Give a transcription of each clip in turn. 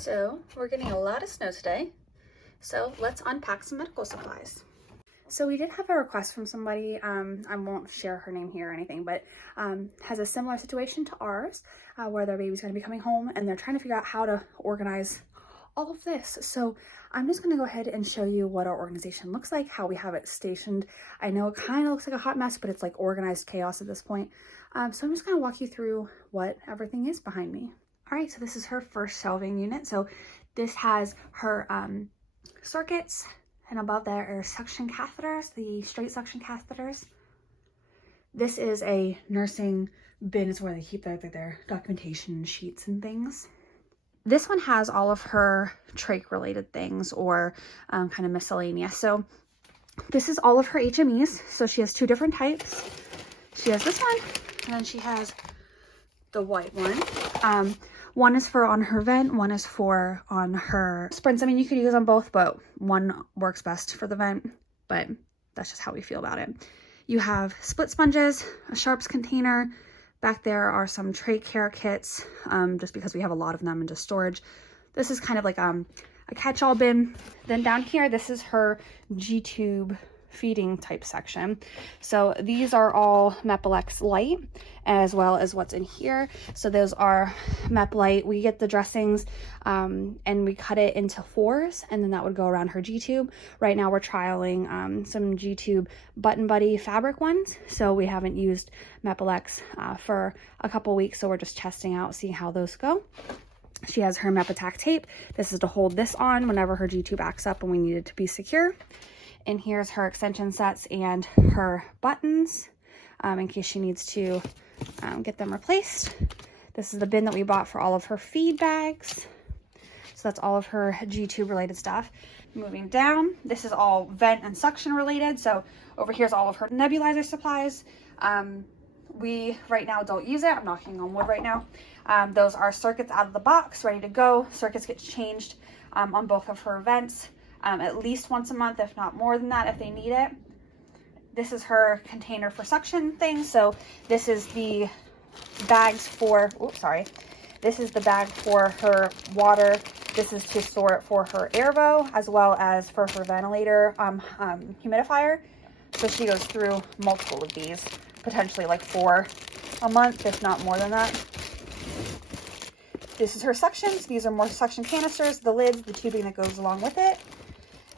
So we're getting a lot of snow today, so let's unpack some medical supplies. So we did have a request from somebody, I won't share her name here or anything, but has a similar situation to ours where their baby's going to be coming home and they're trying to figure out how to organize all of this. So I'm just going to go ahead and show you what our organization looks like, how we have it stationed. I know it kind of looks like a hot mess, but it's like organized chaos at this point. So I'm just going to walk you through what everything is behind me. All right, so this is her first shelving unit. So this has her circuits, and above there are suction catheters, the straight suction catheters. This is a nursing bin. It's where they keep their documentation sheets and things. This one has all of her trach related things or kind of miscellaneous. So this is all of her HMEs. So she has two different types. She has this one, and then she has the white one. One is for on her vent, one is for on her sprints. I mean, you could use them both, but one works best for the vent, but that's just how we feel about it. You have split sponges, a sharps container. Back there are some trach care kits, just because we have a lot of them into storage. This is kind of like a catch-all bin. Then down here, this is her Gtube feeding type section. So these are all Mepilex light, as well as what's in here. So those are Mep light. We get the dressings and we cut it into 4s, and then that would go around her Gtube. Right now we're trialing some Gtube Button Buddy fabric ones, so we haven't used Mepilex for a couple weeks, so we're just testing out, seeing how those go. She has her Mepitac tape. This is to hold this on whenever her Gtube acts up and we need it to be secure. And here's her extension sets and her buttons in case she needs to get them replaced. This is the bin that we bought for all of her feed bags. So that's all of her Gtube related stuff. Moving down, this is all vent and suction related. So over here's all of her nebulizer supplies. We right now don't use it. I'm knocking on wood right now. Those are circuits out of the box, ready to go. Circuits get changed on both of her vents. At least once a month, if not more than that, if they need it. This is her container for suction things. So this is the bags for, this is the bag for her water. This is to store it for her Airvo, as well as for her ventilator humidifier. So she goes through multiple of these, potentially like 4 a month, if not more than that. This is her suctions. These are more suction canisters, the lids, the tubing that goes along with it.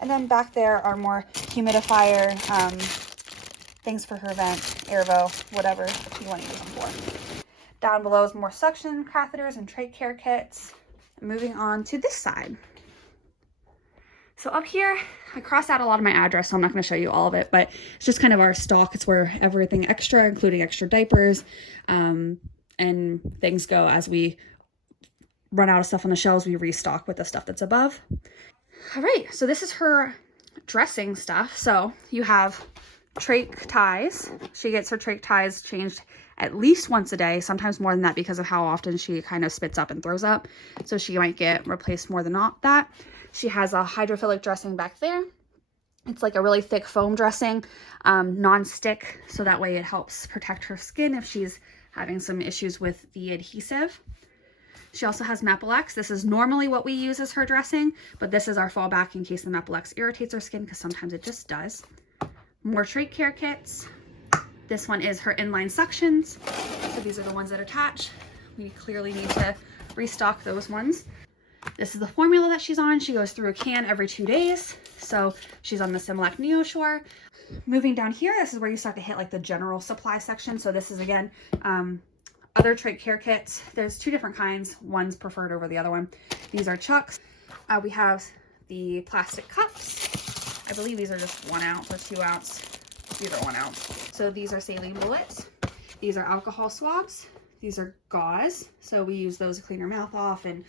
And then back there are more humidifier things for her vent, Airvo, whatever you want to use them for. Down below is more suction catheters and trach care kits. Moving on to this side. So up here, I crossed out a lot of my address, so I'm not going to show you all of it, but it's just kind of our stock. It's where everything extra, including extra diapers, and things go. As we run out of stuff on the shelves, we restock with the stuff that's above. All right, so this is her dressing stuff. So you have trach ties. She gets her trach ties changed at least once a day, sometimes more than that because of how often she kind of spits up and throws up. So she might get replaced more than not that. She has a hydrophilic dressing back there. It's like a really thick foam dressing, non-stick, so that way it helps protect her skin if she's having some issues with the adhesive. She also has Mepilex. This is normally what we use as her dressing, but this is our fallback in case the Mepilex irritates her skin, because sometimes it just does. More trach care kits. This one is her Inline Suctions. So these are the ones that attach. We clearly need to restock those ones. This is the formula that she's on. She goes through a can every 2 days. So she's on the Similac NeoShore. Moving down here, this is where you start to hit like the general supply section. So this is again, other trach care kits. There's 2 different kinds. One's preferred over the other one. These are chucks. We have the plastic cups. I believe these are just 1 ounce or 2 ounce. These are 1 ounce. So these are saline bullets. These are alcohol swabs. These are gauze. So we use those to clean your mouth off and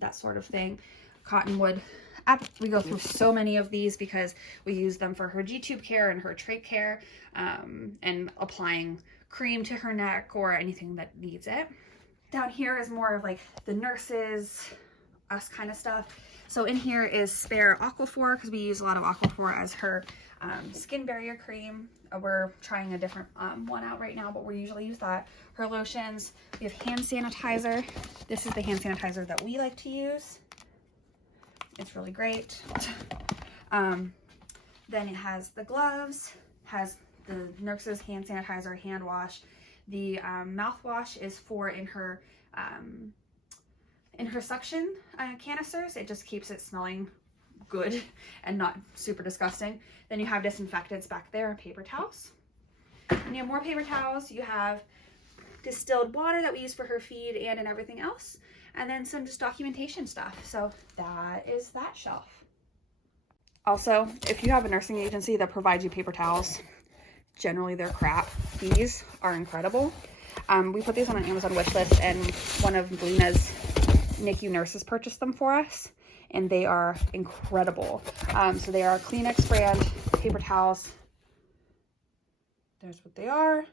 that sort of thing. Cottonwood. We go through so many of these because we use them for her Gtube care and her trach care, and applying cream to her neck or anything that needs it. Down here is more of like the nurses, us kind of stuff. So in here is spare Aquaphor, because we use a lot of Aquaphor as her skin barrier cream. We're trying a different one out right now, but we usually use that. Her lotions. We have hand sanitizer. This is the hand sanitizer that we like to use. It's really great. Then it has the gloves, has the nurse's hand sanitizer, hand wash. The mouthwash is for in her suction canisters. It just keeps it smelling good and not super disgusting. Then you have disinfectants back there and paper towels. And you have more paper towels. You have distilled water that we use for her feed and everything else. And then some just documentation stuff. So that is that shelf. Also, if you have a nursing agency that provides you paper towels, generally they're crap. These are incredible. We put these on an Amazon wish list, and one of Lena's NICU nurses purchased them for us, and they are incredible. So they are Kleenex brand paper towels. There's what they are.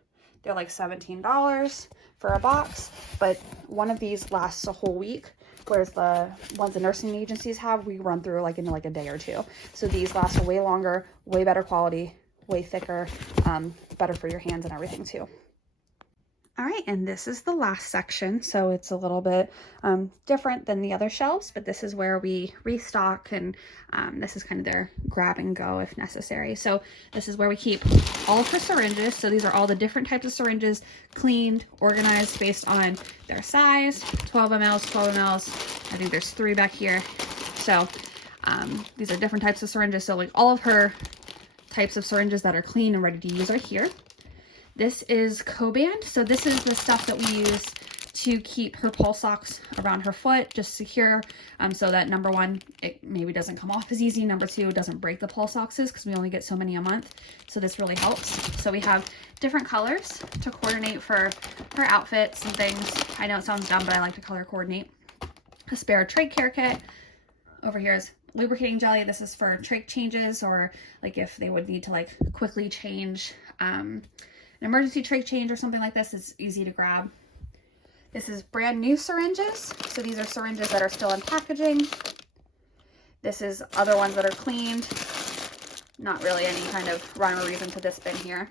They're like $17 for a box, but one of these lasts a whole week, whereas the ones the nursing agencies have, we run through like in like a day or two. So these last way longer, way better quality, way thicker, better for your hands and everything too. All right, and this is the last section, so it's a little bit different than the other shelves, but this is where we restock, and this is kind of their grab and go if necessary. So this is where we keep all of her syringes. So these are all the different types of syringes, cleaned, organized based on their size, 12 mLs, 12 mLs. I think there's 3 back here. So these are different types of syringes. So like all of her types of syringes that are clean and ready to use are here. This is Coband. So this is the stuff that we use to keep her pulse socks around her foot, just secure, so that number one, it maybe doesn't come off as easy. Number two, it doesn't break the pulse socks because we only get so many a month. So this really helps. So we have different colors to coordinate for her outfits and things. I know it sounds dumb, but I like to color coordinate. A spare trach care kit. Over here is lubricating jelly. This is for trach changes, or like if they would need to like quickly change an emergency trach change or something like this, is easy to grab. This is brand new syringes. So these are syringes that are still in packaging. This is other ones that are cleaned. Not really any kind of rhyme or reason to this bin here.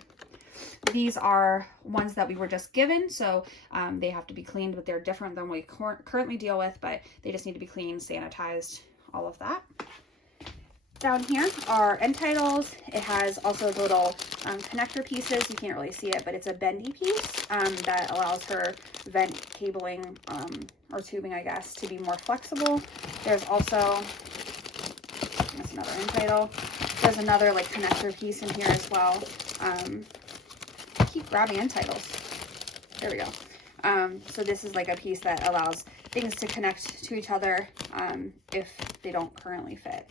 These are ones that we were just given, so they have to be cleaned, but they're different than we currently deal with, but they just need to be cleaned, sanitized, all of that. Down here are end titles. It has also the little connector pieces. You can't really see it, but it's a bendy piece that allows her vent cabling or tubing, I guess, to be more flexible. There's also, that's another end title. There's another like connector piece in here as well. I keep grabbing end titles. There we go. So this is like a piece that allows things to connect to each other if they don't currently fit.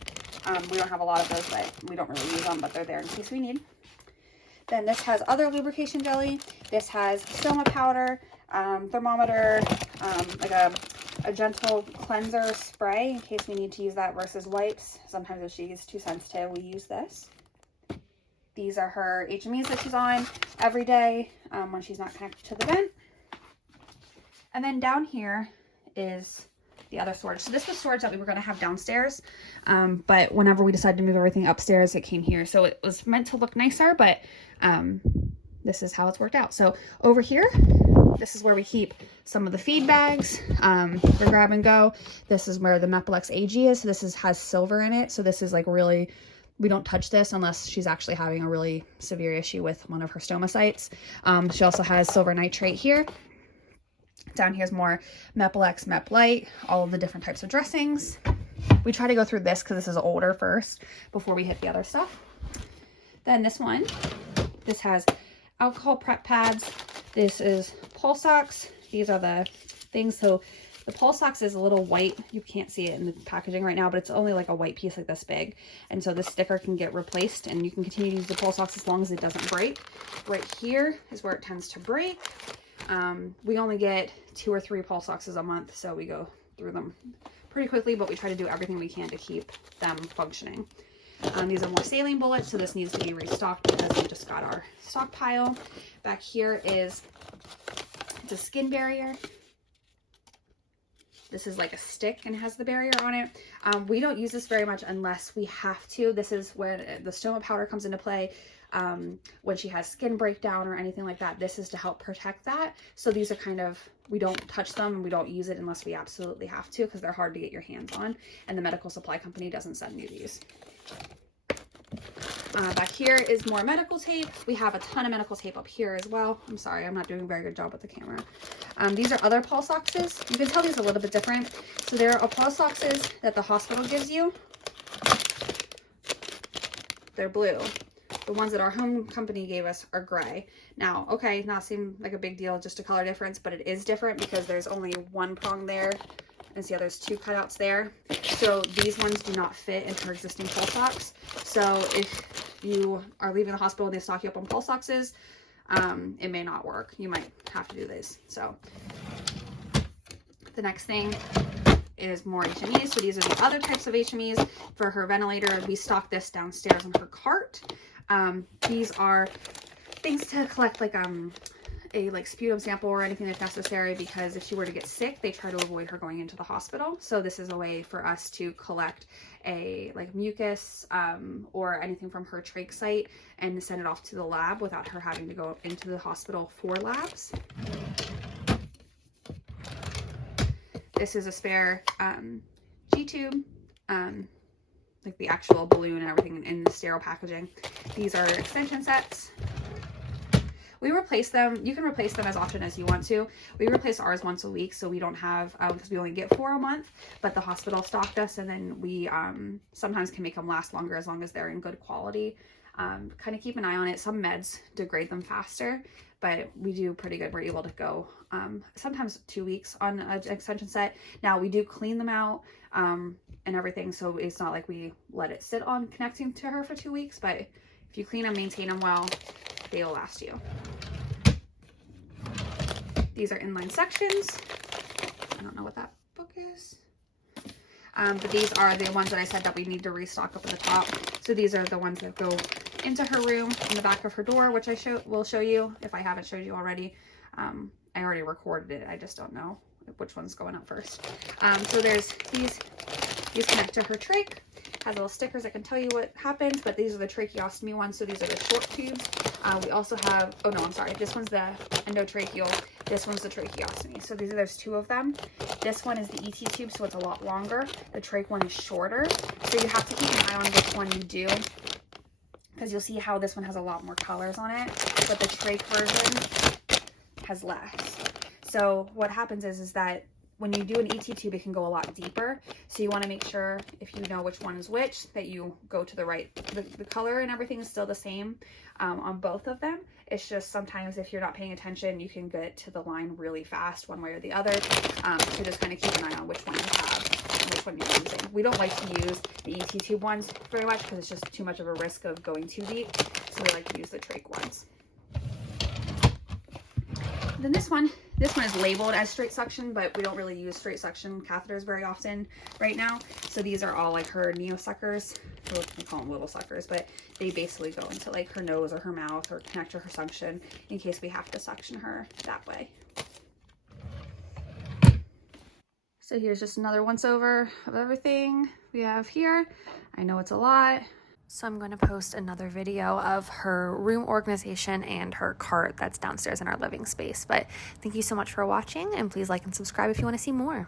We don't have a lot of those, but we don't really use them, but they're there in case we need. Then this has other lubrication jelly. This has stoma powder, thermometer, like a gentle cleanser spray in case we need to use that versus wipes. Sometimes if she's too sensitive, we use this. These are her HMEs that she's on every day when she's not connected to the vent. And then down here is the other storage. So this was storage that we were going to have downstairs, but whenever we decided to move everything upstairs, it came here. So it was meant to look nicer, but this is how it's worked out. So over here, this is where we keep some of the feed bags for grab and go. This is where the Mepilex AG is. So this has silver in it. So this is like really, we don't touch this unless she's actually having a really severe issue with one of her stoma sites. She also has silver nitrate here. Down here's more Mepilex, Meplite, all of the different types of dressings. We try to go through this because this is older first before we hit the other stuff. Then this one, this has alcohol prep pads. This is pulse ox. These are the things. So the pulse ox is a little white. You can't see it in the packaging right now, but it's only like a white piece like this big. And so the sticker can get replaced and you can continue to use the pulse ox as long as it doesn't break. Right here is where it tends to break. We only get 2 or 3 pulse oxes a month, so we go through them pretty quickly, but we try to do everything we can to keep them functioning. These are more saline bullets, so this needs to be restocked because we just got our stockpile. Back here is, it's a skin barrier. This is like a stick and has the barrier on it. We don't use this very much unless we have to. This is where the stoma powder comes into play. when she has skin breakdown or anything like that. This is to help protect that. So these are kind of, we don't touch them and we don't use it unless we absolutely have to, because they're hard to get your hands on, and the medical supply company doesn't send you these. Back here is more medical tape. We have a ton of medical tape up here as well. I'm sorry, I'm not doing a very good job with the camera. These are other pulse oxes. You can tell these are a little bit different. So there are pulse oxes that the hospital gives you. They're blue. The ones that our home company gave us are gray. Now, okay, not seem like a big deal, just a color difference, but it is different because there's only one prong there, and see how there's two cutouts there. So these ones do not fit in her existing pulse ox. So if you are leaving the hospital and they stock you up on pulse oxes, it may not work. You might have to do this. So the next thing is more HMEs. So these are the other types of HMEs for her ventilator. We stock this downstairs in her cart. These are things to collect like a sputum sample or anything that's necessary, because if she were to get sick, they try to avoid her going into the hospital. So this is a way for us to collect a mucus or anything from her trach site and send it off to the lab without her having to go into the hospital for labs. This is a spare Gtube, like the actual balloon and everything in the sterile packaging. These are extension sets. We replace them. You can replace them as often as you want to. We replace ours once a week, so we don't have, because we only get 4 a month, but the hospital stocked us, and then we sometimes can make them last longer as long as they're in good quality. Kind of keep an eye on it. Some meds degrade them faster, but we do pretty good. We're able to go sometimes 2 weeks on an extension set. Now we do clean them out and everything, so it's not like we let it sit on connecting to her for 2 weeks, but if you clean them, maintain them well, they will last you. These are Inline Suctions. I don't know what that book is. But these are the ones that I said that we need to restock up at the top. So these are the ones that go into her room in the back of her door, which I will show you if I haven't showed you already. I already recorded it. I just don't know which one's going up first. So there's these connect to her trach. Has little stickers that can tell you what happens, but these are the tracheostomy ones, so these are the short tubes. We also have, oh no, I'm sorry, this one's the endotracheal, this one's the tracheostomy. So there's 2 of them. This one is the ET tube, so it's a lot longer. The trach one is shorter, so you have to keep an eye on which one you do, because you'll see how this one has a lot more colors on it, but the trach version has less. So what happens is that when you do an ET tube, it can go a lot deeper. So you want to make sure, if you know which one is which, that you go to the right, the color and everything is still the same on both of them. It's just sometimes if you're not paying attention, you can get to the line really fast one way or the other. So just kind of keep an eye on which one you have and which one you're using. We don't like to use the ET tube ones very much because it's just too much of a risk of going too deep. So we like to use the trach ones. Then this one is labeled as straight suction, but we don't really use straight suction catheters very often right now. So these are all like her neo suckers. We call them little suckers, but they basically go into like her nose or her mouth or connect to her suction in case we have to suction her that way. So here's just another once over of everything we have here. I know it's a lot. So I'm going to post another video of her room organization and her cart that's downstairs in our living space. But thank you so much for watching, and please like and subscribe if you want to see more.